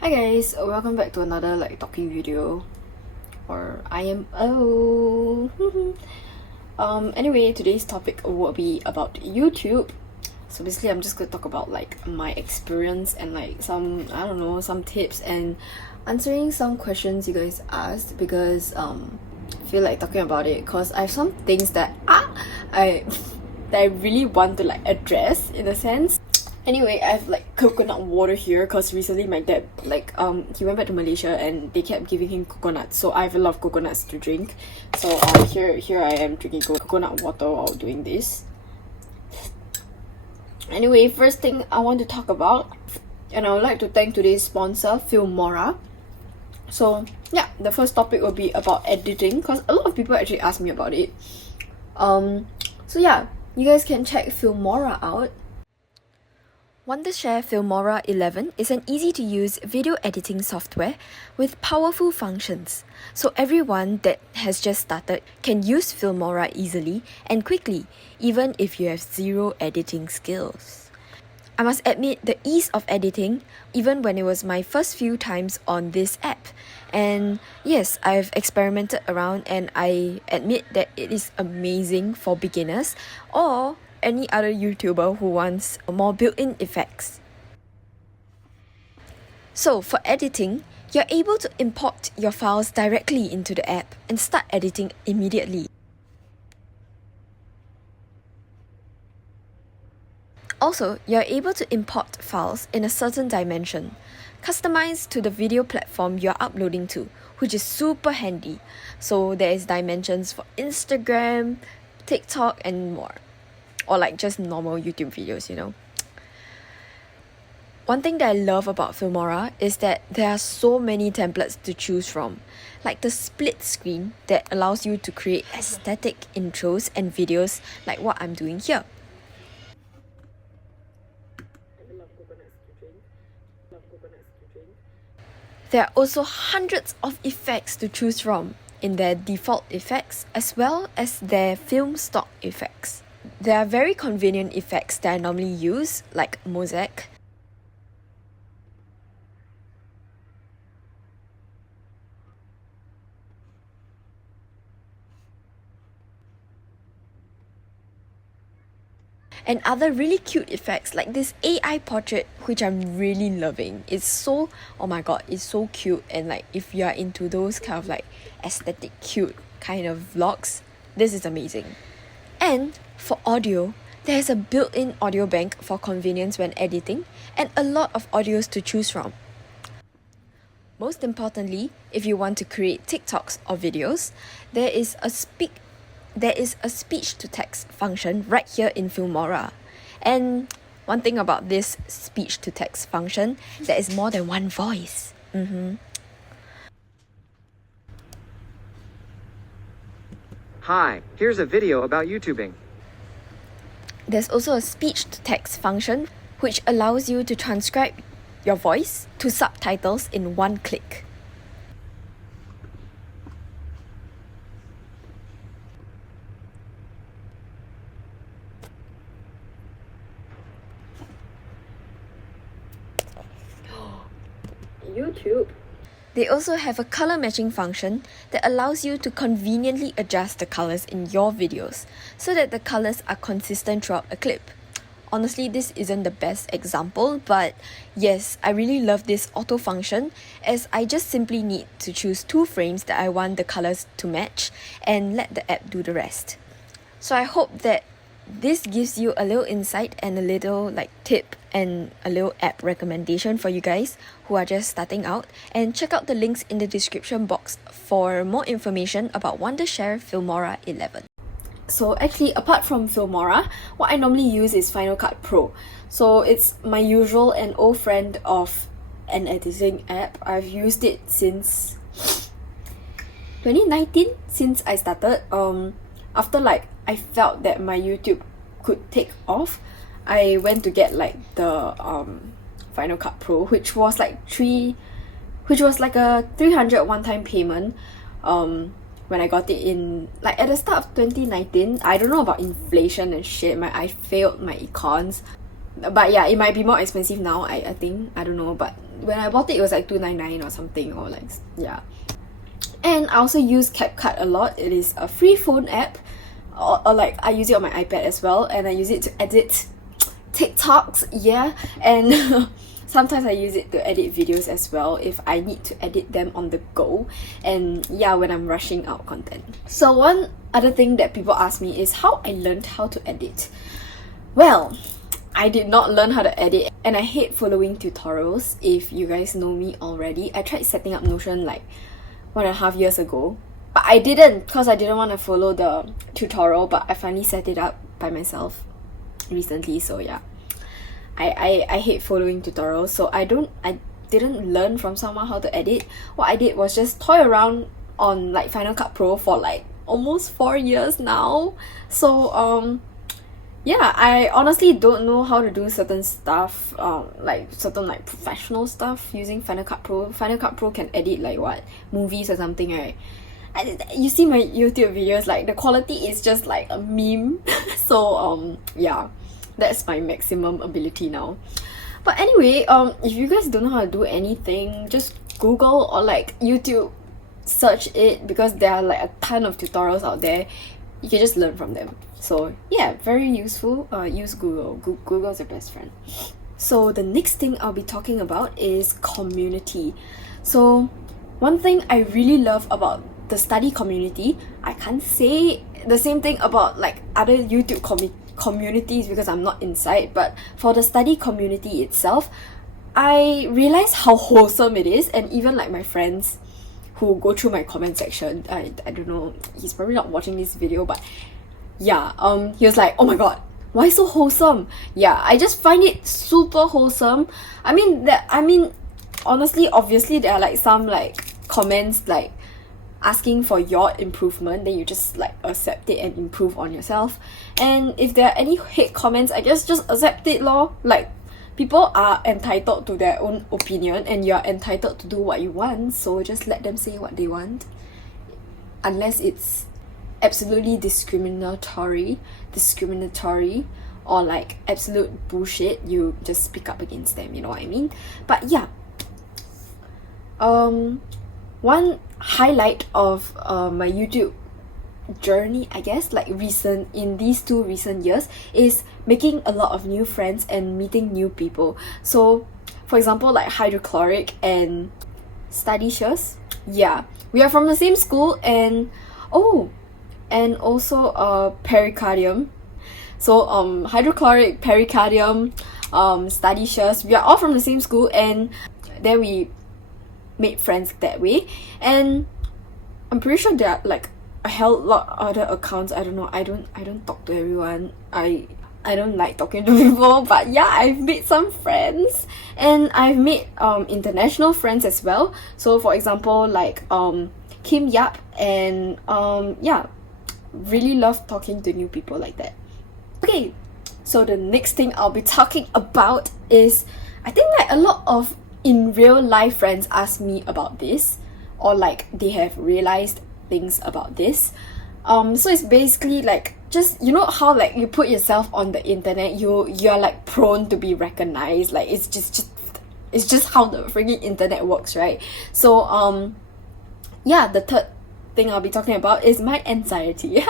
Hi guys, welcome back to another talking video, or IMO. Anyway, today's topic will be about YouTube. So basically I'm just gonna talk about my experience and some, I don't know, some tips and answering some questions you guys asked, because I feel like talking about it because I have some things that I really want to address in a sense. Anyway, I have coconut water here because recently my dad he went back to Malaysia and they kept giving him coconuts, so I have a lot of coconuts to drink. So here I am drinking coconut water while doing this. Anyway, first thing I want to talk about, and I would like to thank today's sponsor, mORE. So yeah, the first topic will be about editing because a lot of people actually ask me about it. So yeah, you guys can check mORE out. Wondershare mORE 11 is an easy-to-use video editing software with powerful functions, so everyone that has just started can use mORE easily and quickly, even if you have zero editing skills. I must admit the ease of editing, even when it was my first few times on this app. And yes, I've experimented around and I admit that it is amazing for beginners or any other YouTuber who wants more built-in effects. So for editing, you're able to import your files directly into the app and start editing immediately. Also, you're able to import files in a certain dimension, customized to the video platform you're uploading to, which is super handy. So there is dimensions for Instagram, TikTok, and more. Or just normal YouTube videos, you know. One thing that I love about mORE is that there are so many templates to choose from, like the split screen that allows you to create aesthetic intros and videos like what I'm doing here. There are also hundreds of effects to choose from in their default effects as well as their film stock effects. There are very convenient effects that I normally use, like mosaic, and other really cute effects like this AI portrait, which I'm really loving. It's so, oh my god, it's so cute. And if you are into those kind of aesthetic cute kind of vlogs, this is amazing. And for audio, there's a built-in audio bank for convenience when editing and a lot of audios to choose from. Most importantly, if you want to create TikToks or videos, there is a speech-to-text function right here in mORE. And one thing about this speech-to-text function, there is more than one voice. Hi, here's a video about YouTubing. There's also a speech-to-text function which allows you to transcribe your voice to subtitles in one click. YouTube. They also have a color matching function that allows you to conveniently adjust the colors in your videos so that the colors are consistent throughout a clip. Honestly, this isn't the best example, but yes, I really love this auto function as I just simply need to choose 2 frames that I want the colors to match and let the app do the rest. So I hope that this gives you a little insight and a little tip and a little app recommendation for you guys who are just starting out. And check out the links in the description box for more information about Wondershare mORE 11. So actually, apart from mORE, what I normally use is Final Cut Pro. So it's my usual and old friend of an editing app. I've used it since 2019, since I started. After I felt that my YouTube could take off, I went to get the Final Cut Pro, which was a 300 one-time payment. When I got it in at the start of 2019. I don't know about inflation and shit. I failed my econs. But yeah, it might be more expensive now, I think. I don't know, but when I bought it, it was like $2.99 or something, or like, yeah. And I also use CapCut a lot. It is a free phone app, or like I use it on my iPad as well, and I use it to edit TikToks, yeah. And sometimes I use it to edit videos as well if I need to edit them on the go, and yeah, when I'm rushing out content. So one other thing that people ask me is how I learned how to edit. Well, I did not learn how to edit, and I hate following tutorials. If you guys know me already, I tried setting up Notion like 1.5 years ago, but I didn't because I didn't want to follow the tutorial, but I finally set it up by myself recently. So yeah, I hate following tutorials, so I didn't learn from someone how to edit. What I did was just toy around on like Final Cut Pro for like almost 4 years now. So yeah, I honestly don't know how to do certain stuff, like certain like professional stuff using Final Cut Pro. Final Cut Pro can edit like what, movies or something, right? You see my YouTube videos, like the quality is just like a meme. So yeah, that's my maximum ability now. But anyway, if you guys don't know how to do anything, just Google or like YouTube search it, because there are like a ton of tutorials out there. You can just learn from them. So yeah, very useful. Use Google. Google's your best friend. So the next thing I'll be talking about is community. So one thing I really love about the study community, I can't say the same thing about like other YouTube communities because I'm not inside, but for the study community itself, I realize how wholesome it is. And even like my friends who go through my comment section, I don't know, he's probably not watching this video, but yeah, he was like, oh my god, why so wholesome? Yeah, I just find it super wholesome. I mean honestly, obviously there are like some like comments like asking for your improvement, then you just like accept it and improve on yourself. And if there are any hate comments, I guess just accept it lor. Like, people are entitled to their own opinion, and you're entitled to do what you want, so just let them say what they want. Unless it's absolutely discriminatory, or like absolute bullshit, you just speak up against them, you know what I mean? But yeah, one highlight of my YouTube journey, I guess, like in these 2 recent years, is making a lot of new friends and meeting new people. So for example, like hydrochloric and studicious, yeah, we are from the same school. And and also pericardium. So hydrochloric, pericardium, studicious, we are all from the same school, and then we made friends that way. And I'm pretty sure there are like a hell lot of other accounts. I don't know, I don't talk to everyone. I don't like talking to people, but yeah, I've made some friends, and I've made international friends as well. So for example, like Kim Yap, and yeah, really love talking to new people like that. Okay, so the next thing I'll be talking about is, I think like a lot of in real life friends ask me about this, or like they have realized things about this. So it's basically like, just, you know how like you put yourself on the internet, you're like prone to be recognized. Like it's just how the freaking internet works, right? So yeah, the third thing I'll be talking about is my anxiety.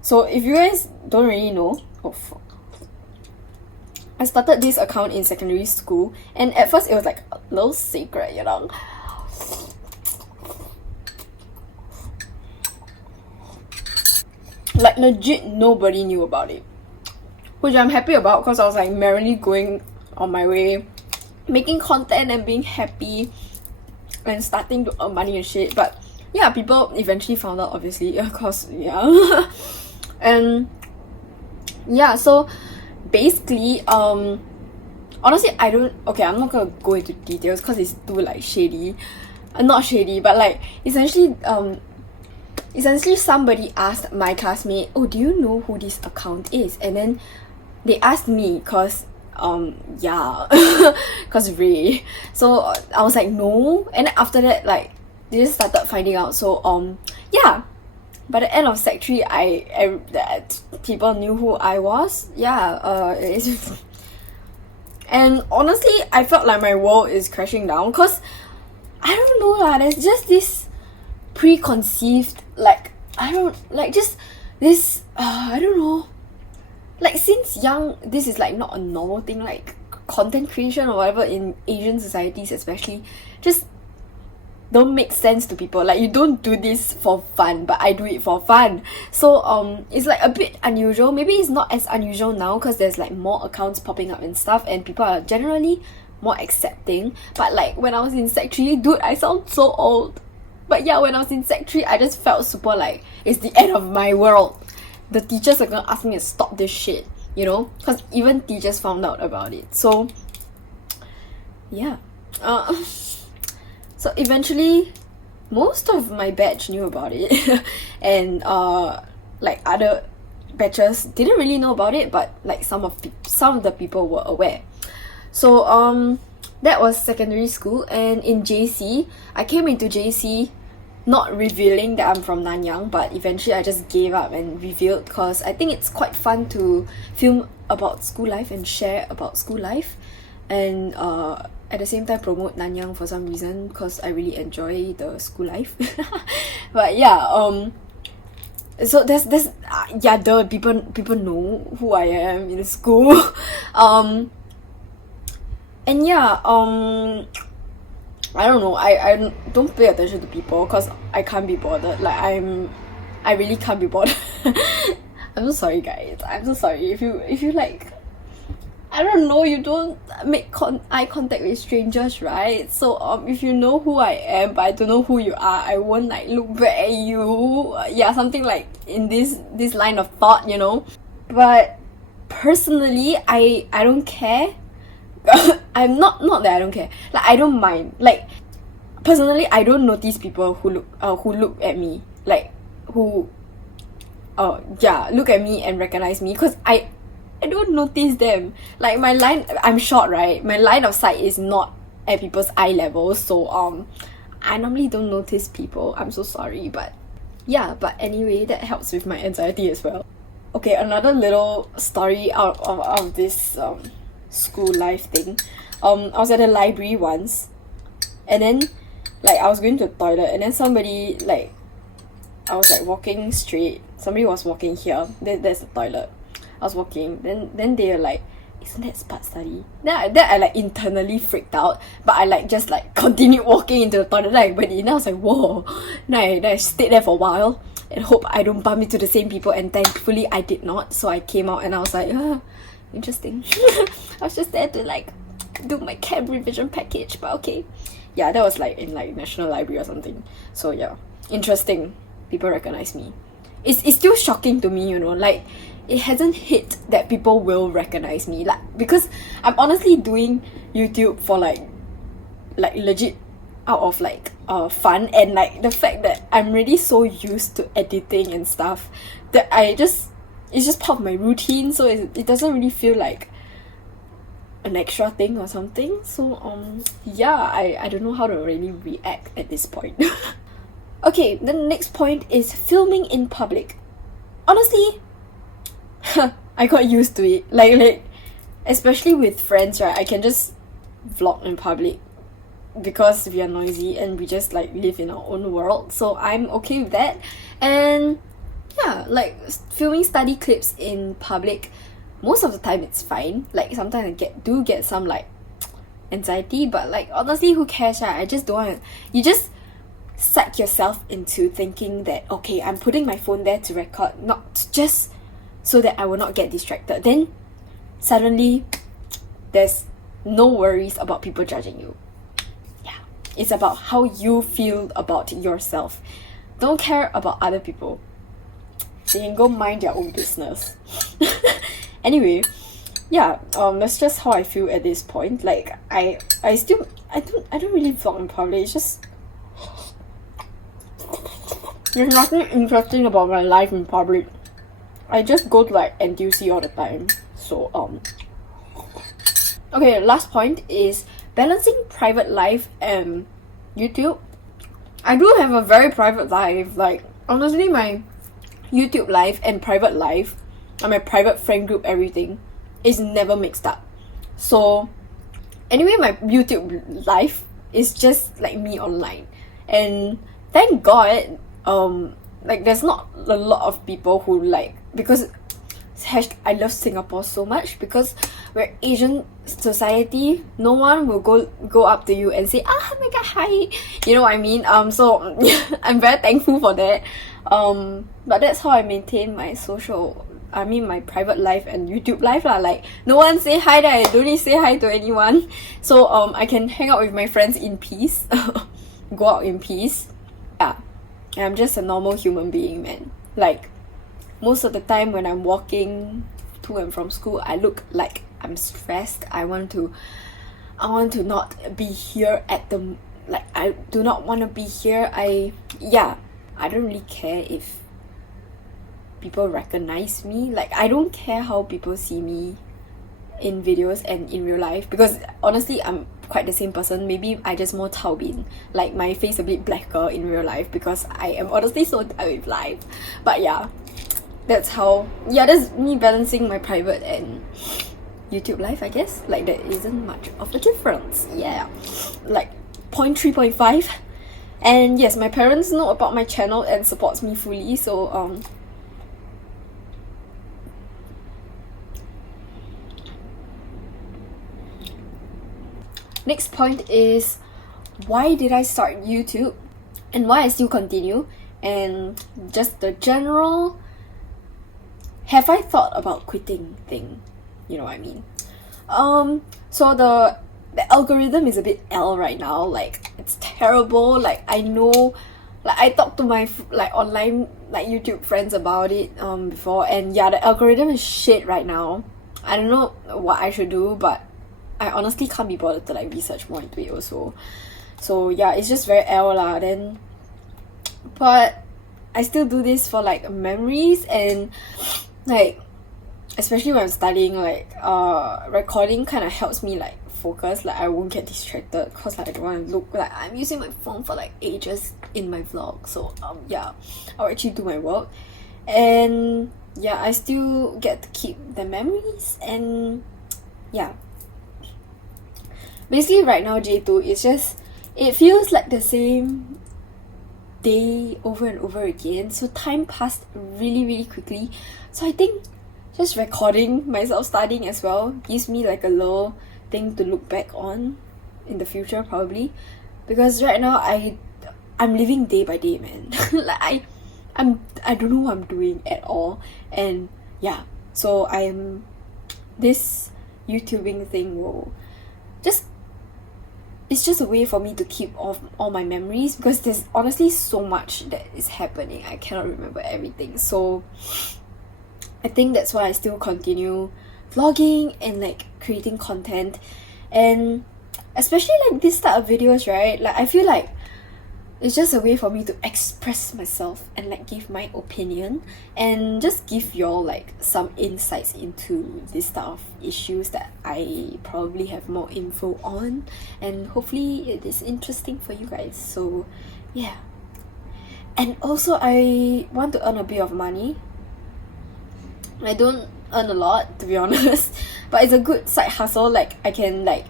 So if you guys don't really know, oh fuck, I started this account in secondary school, and at first it was like a little secret, you know. Like legit nobody knew about it, which I'm happy about, because I was like merrily going on my way, making content and being happy and starting to earn money and shit. But yeah, people eventually found out, obviously, cause yeah. And yeah, so basically honestly, I'm not gonna go into details because it's too like shady. Not shady, but like essentially somebody asked my classmate, oh, do you know who this account is? And then they asked me, cause yeah, cause Ray. So I was like, no. And then after that, like, they just started finding out. So yeah, by the end of Sec 3, people knew who I was. Yeah, and honestly, I felt like my world is crashing down because I don't know lah, there's just this preconceived, like, I don't, like, just this, I don't know, like, since young, this is like not a normal thing, like content creation or whatever in Asian societies especially, just don't make sense to people. Like, you don't do this for fun, but I do it for fun. So it's like a bit unusual. Maybe it's not as unusual now because there's like more accounts popping up and stuff, and people are generally more accepting. But like when I was in Sec 3, dude, I sound so old. But yeah, when I was in Sec 3, I just felt super like it's the end of my world. The teachers are gonna ask me to stop this shit, you know? Because even teachers found out about it. So yeah. So eventually, most of my batch knew about it, and like other batches didn't really know about it, but like some of the people were aware. So that was secondary school, and in JC, I came into JC not revealing that I'm from Nanyang, but eventually I just gave up and revealed because I think it's quite fun to film about school life and share about school life, and at the same time promote Nanyang for some reason because I really enjoy the school life. But yeah, so there's yeah, people know who I am in school. And yeah, I don't know, I don't pay attention to people because I can't be bothered. Like I really can't be bothered. I'm so sorry guys, I'm so sorry if you like, I don't know, you don't make eye contact with strangers, right? So if you know who I am but I don't know who you are, I won't like look back at you. Yeah, something like in this line of thought, you know. But personally, I don't care. I'm not that I don't care. Like, I don't mind. Like, personally, I don't notice people who look at me, like who look at me and recognize me, because I don't notice them. Like, I'm short, right? My line of sight is not at people's eye level, so I normally don't notice people. I'm so sorry, but yeah. But anyway, that helps with my anxiety as well. Okay, another little story out of this school life thing. I was at a library once, and then like I was going to the toilet, and then somebody, like, I was like walking straight, somebody was walking here, there's the toilet. I was walking, then they were like, isn't that smart study? Then I like internally freaked out, but I like just like continued walking into the toilet. Like, when I was like, whoa. Then I stayed there for a while and hope I don't bump into the same people, and thankfully I did not. So I came out and I was like, interesting. I was just there to like do my chem revision package, but okay. Yeah, that was like in like National Library or something. So yeah, interesting. People recognize me. It's still shocking to me, you know, like it hasn't hit that people will recognize me, like, because I'm honestly doing YouTube for like legit out of like fun, and like the fact that I'm really so used to editing and stuff that it's just part of my routine, so it doesn't really feel like an extra thing or something. So yeah, I don't know how to really react at this point. Okay, the next point is filming in public. Honestly, I got used to it. Like especially with friends, right? I can just vlog in public because we are noisy and we just like live in our own world. So I'm okay with that. And yeah, like filming study clips in public, most of the time it's fine. Like sometimes I get some like anxiety, but like honestly, who cares, right? I just don't want to. You just psych yourself into thinking that, okay, I'm putting my phone there to record, not just so that I will not get distracted. Then suddenly there's no worries about people judging you. Yeah, it's about how you feel about yourself. Don't care about other people. They can go mind their own business. Anyway, yeah, that's just how I feel at this point. Like I don't really vlog in public. It's just there's nothing interesting about my life in public. I just go to like NTUC all the time. So okay, last point is balancing private life and YouTube. I do have a very private life. Like honestly, my YouTube life and private life and my private friend group, everything is never mixed up. So anyway, my YouTube life is just like me online, and thank God, like there's not a lot of people who like, because I love Singapore so much, because we're Asian society, no one will go up to you and say, oh my god, hi, you know what I mean? So I'm very thankful for that. But that's how I maintain my my private life and YouTube life lah. Like, no one say hi there, I don't need say hi to anyone. So I can hang out with my friends in peace, go out in peace. Yeah, I'm just a normal human being, man. Like, most of the time when I'm walking to and from school, I look like I'm stressed. I want to not be here at the, like, I do not want to be here. I don't really care if people recognize me. Like, I don't care how people see me in videos and in real life, because honestly I'm quite the same person. Maybe I just more Tao Bin, like my face a bit blacker in real life, because I am honestly so done with life. But yeah, that's me balancing my private and YouTube life, I guess. Like, there isn't much of a difference. Yeah, like 0.3, 0.5. And yes, my parents know about my channel and supports me fully. So next point is, why did I start YouTube and why I still continue, and just the general have I thought about quitting thing, you know what I mean? So the algorithm is a bit L right now. Like, it's terrible. Like, I know, like, I talked to my like online like YouTube friends about it before, and yeah, the algorithm is shit right now. I don't know what I should do, but I honestly can't be bothered to like research more into it also. So yeah, it's just very L lah. Then, but I still do this for like memories, and like, especially when I'm studying, like recording kind of helps me like focus. Like, I won't get distracted, because like I don't want to look like I'm using my phone for like ages in my vlog. So yeah, I'll actually do my work, and yeah, I still get to keep the memories. And yeah, basically right now J2 is just, it feels like the same day over and over again. So time passed really, really quickly. So I think just recording myself studying as well gives me like a little thing to look back on in the future, probably, because right now I'm living day by day, man. Like, I don't know what I'm doing at all. And yeah, so this YouTubing thing will it's just a way for me to keep all my memories, because there's honestly so much that is happening. I cannot remember everything. So I think that's why I still continue vlogging and like creating content, and especially like this type of videos, right? Like, I feel like it's just a way for me to express myself and like give my opinion, and just give y'all like some insights into this type of issues that I probably have more info on, and hopefully it is interesting for you guys. So yeah, and also I want to earn a bit of money. I don't earn a lot, to be honest, but it's a good side hustle. Like, I can like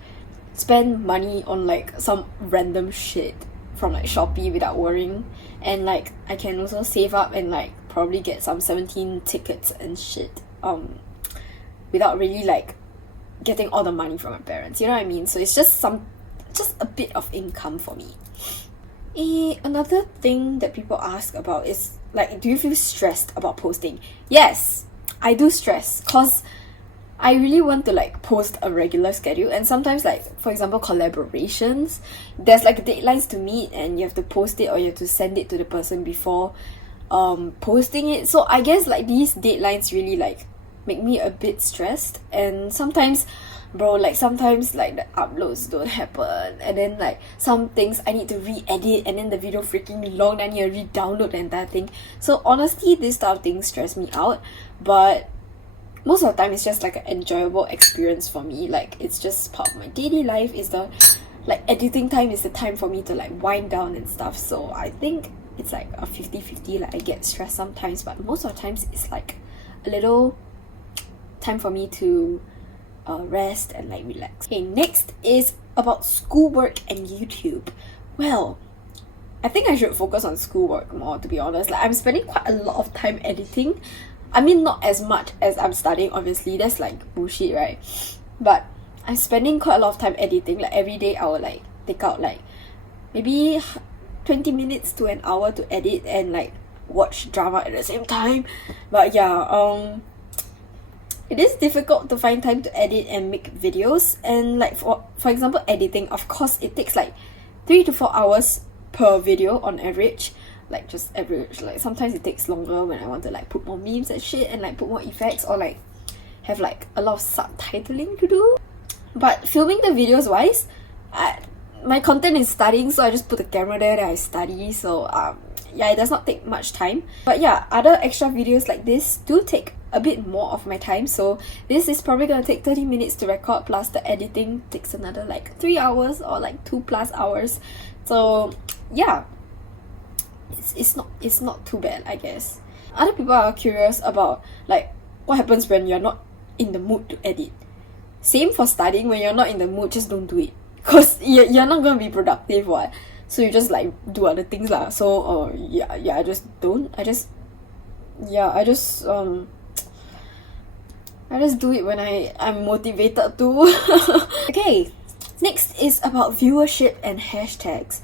spend money on like some random shit from like Shopee without worrying, and like I can also save up and like probably get some 17 tickets and shit without really like getting all the money from my parents, you know what I mean? So it's just a bit of income for me. Another thing that people ask about is like, do you feel stressed about posting? Yes, I do stress, cause I really want to like post a regular schedule, and sometimes like, for example, collaborations, there's like deadlines to meet, and you have to post it or you have to send it to the person before posting it. So I guess like these deadlines really like make me a bit stressed. And sometimes sometimes like the uploads don't happen, and then like some things I need to re-edit, and then the video freaking long, then I need to re-download the entire thing. So honestly, this type of things stress me out, but most of the time it's just like an enjoyable experience for me. Like, it's just part of my daily life. Is the like editing time is the time for me to like wind down and stuff. So I think it's like a 50-50. Like, I get stressed sometimes, but most of the times it's like a little time for me to rest and like relax. Okay, next is about schoolwork and YouTube. Well, I think I should focus on schoolwork more, to be honest. Like, I'm spending quite a lot of time editing. I mean, not as much as I'm studying, obviously. That's like bullshit, right? But I'm spending quite a lot of time editing. Like, every day I will like take out like maybe 20 minutes to an hour to edit and like watch drama at the same time. But yeah, it is difficult to find time to edit and make videos. And like for example, editing, of course it takes like 3 to 4 hours per video on average. Like just average. Like sometimes it takes longer when I want to like put more memes and shit and like put more effects or like have like a lot of subtitling to do. But filming the videos wise, my content is studying, so I just put the camera there that I study. So yeah, it does not take much time. But yeah, other extra videos like this do take a bit more of my time. So this is probably gonna take 30 minutes to record, plus the editing takes another like 3 hours or like 2+ hours. So yeah, it's not too bad, I guess. Other people are curious about like what happens when you're not in the mood to edit. Same for studying. When you're not in the mood, just don't do it, because you're not gonna be productive, what? So you just like do other things lah. So yeah, I just do it when I'm motivated to. Okay, next is about viewership and hashtags.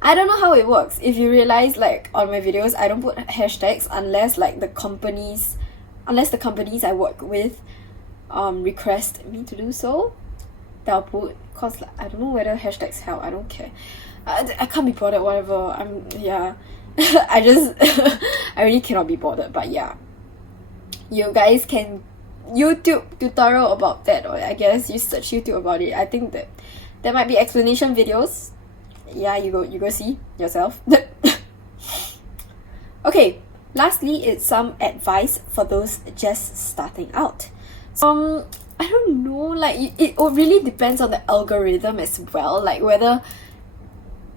I don't know how it works. If you realize, like on my videos, I don't put hashtags unless like the companies I work with request me to do so. I'll put, cause like, I don't know whether hashtags help. I don't care. I can't be bothered. Whatever. I really cannot be bothered. But yeah, you guys can YouTube tutorial about that, or I guess you search YouTube about it. I think that there might be explanation videos. Yeah, you go see yourself. Okay, lastly, it's some advice for those just starting out. I don't know, like it really depends on the algorithm as well, like whether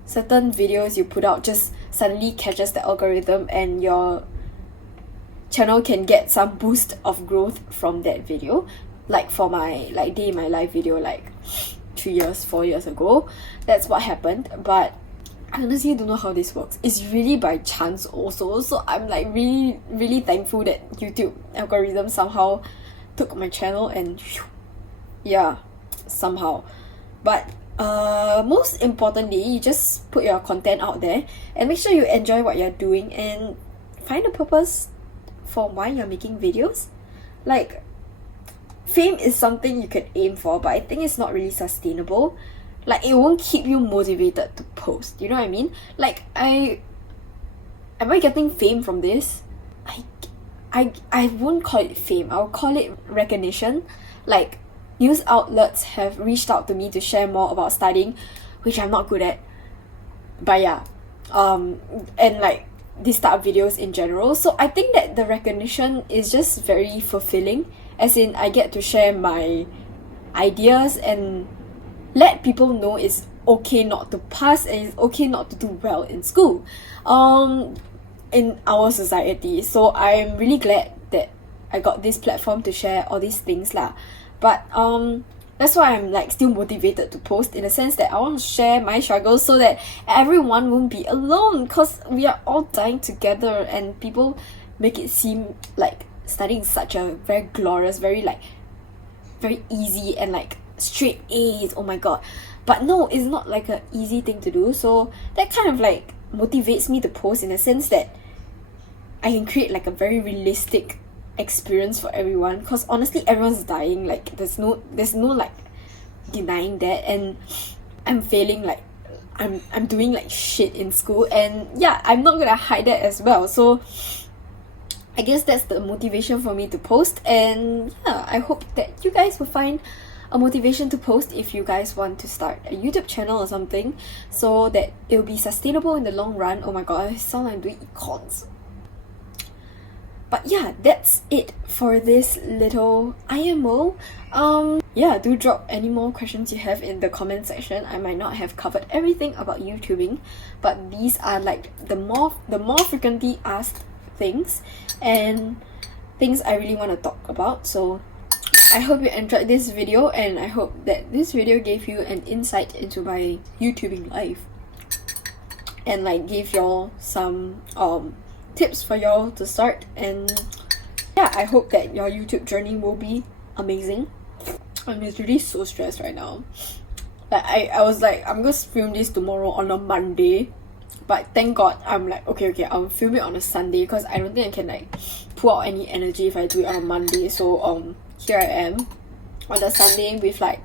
certain videos you put out just suddenly catches the algorithm and your channel can get some boost of growth from that video. Like for my like day in my life video like 4 years ago, that's what happened. But I honestly don't know how this works. It's really by chance also. So I'm like really thankful that YouTube algorithm somehow took my channel and yeah, somehow. But most importantly, you just put your content out there and make sure you enjoy what you're doing and find a purpose for why you're making videos. Like, fame is something you can aim for, but I think it's not really sustainable. Like, it won't keep you motivated to post, you know what I mean? Like, am I getting fame from this? I won't call it fame. I'll call it recognition. Like, news outlets have reached out to me to share more about studying, which I'm not good at. But yeah, and like these type of videos in general. So I think that the recognition is just very fulfilling, as in I get to share my ideas and let people know it's okay not to pass and it's okay not to do well in school. In our society. So I'm really glad that I got this platform to share all these things lah. But that's why I'm like still motivated to post, in the sense that I want to share my struggles so that everyone won't be alone, because we are all dying together and people make it seem like studying is such a very glorious, very easy and like straight A's, oh my god. But no, it's not like an easy thing to do. So that kind of like motivates me to post, in the sense that I can create like a very realistic experience for everyone, because honestly everyone's dying. Like there's no like denying that, and I'm failing, like I'm doing like shit in school, and yeah, I'm not gonna hide that as well. So I guess that's the motivation for me to post. And yeah, I hope that you guys will find a motivation to post if you guys want to start a YouTube channel or something, so that it will be sustainable in the long run. Oh my god, I sound like I'm doing econs. But yeah, that's it for this little IMO. Yeah, do drop any more questions you have in the comment section. I might not have covered everything about YouTubing, but these are like the more frequently asked things and things I really want to talk about. So I hope you enjoyed this video, and I hope that this video gave you an insight into my YouTubing life and like gave y'all some tips for y'all to start. And yeah, I hope that your YouTube journey will be amazing. I'm literally so stressed right now. Like I was like, I'm gonna film this tomorrow on a Monday, but thank God I'm like, okay, I'll film it on a Sunday, because I don't think I can like pull out any energy if I do it on a Monday. So here I am on a Sunday with like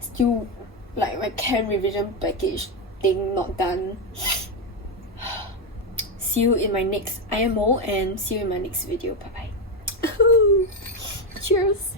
still like my chem revision package thing not done. See you in my next IMO, and see you in my next video. Bye bye. Cheers.